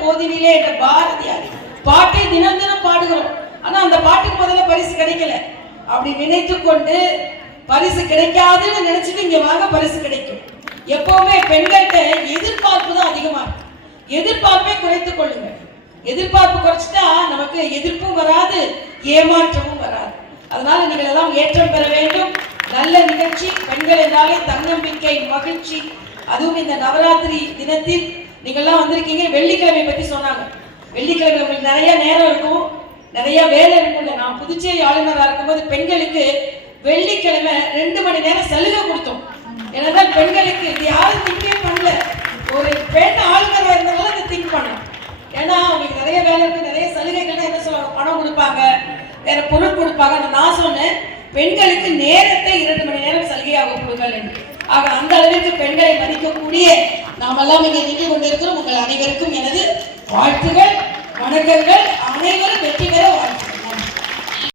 போதினிலே என்ற பாரதியார் பாட்டை தினம் தினம் பாடுகிறோம். ஆனா அந்த பாட்டுக்கு முதல்ல பரிசு கிடைக்கல. அப்படி நினைத்து கொண்டு பரிசு கிடைக்காதுன்னு நினைச்சிட்டு இங்க வாங்க பரிசு கிடைக்கும். எப்பவுமே பெண்கள்கிட்ட எதிர்பார்ப்பு தான் அதிகமா இருக்கும். எதிர்பார்ப்பை குறைத்துக் கொள்ளுங்க எதிர்பார்ப்பு குறைச்சிட்டா நமக்கு எதிர்ப்பும் வராது ஏமாற்றமும் வராது. அதனால நீங்கள் எல்லாம் ஏற்றம் பெற வேண்டும். நல்ல நிகழ்ச்சி பெண்கள் என்றாலே தன்னம்பிக்கை மகிழ்ச்சி. அதுவும் இந்த நவராத்திரி தினத்தில் நீங்கள்லாம் வந்திருக்கீங்க. வெள்ளிக்கிழமை பற்றி சொன்னாங்க. வெள்ளிக்கிழமை உங்களுக்கு நிறைய நேரம் இருக்கும். நிறைய வேலை இருக்கும்ல. நான் புதுச்சேரி ஆளுநராக இருக்கும்போது பெண்களுக்கு வெள்ளிக்கிழமை ரெண்டு மணி நேரம் சலுகை கொடுத்தோம். ஏனென்றால் பெண்களுக்கு இது யாரும் திங்கே பண்ணல. ஒரு பெண் ஆளுநராக இருந்தாலும் அதை திங்க் பண்ணலாம். ஏன்னா அவங்களுக்கு நிறைய வேலை இருக்கு. நிறைய சலுகைகள்னா என்ன சொல்லுவாங்க? பணம் கொடுப்பாங்க. வேற பொருள் கொடுப்பாங்க. நான் சொன்னேன் பெண்களுக்கு நேரத்தை இரண்டு மணி நேரம் சலுகையாக கொடுங்கள் என்று ஆக அந்த அளவிற்கு பெண்களை மதிக்கக்கூடிய நாமெல்லாம் இங்கே நின்று கொண்டிருக்கிறோம். உங்கள் அனைவருக்கும் எனது வாழ்த்துகள் வணக்கங்கள்.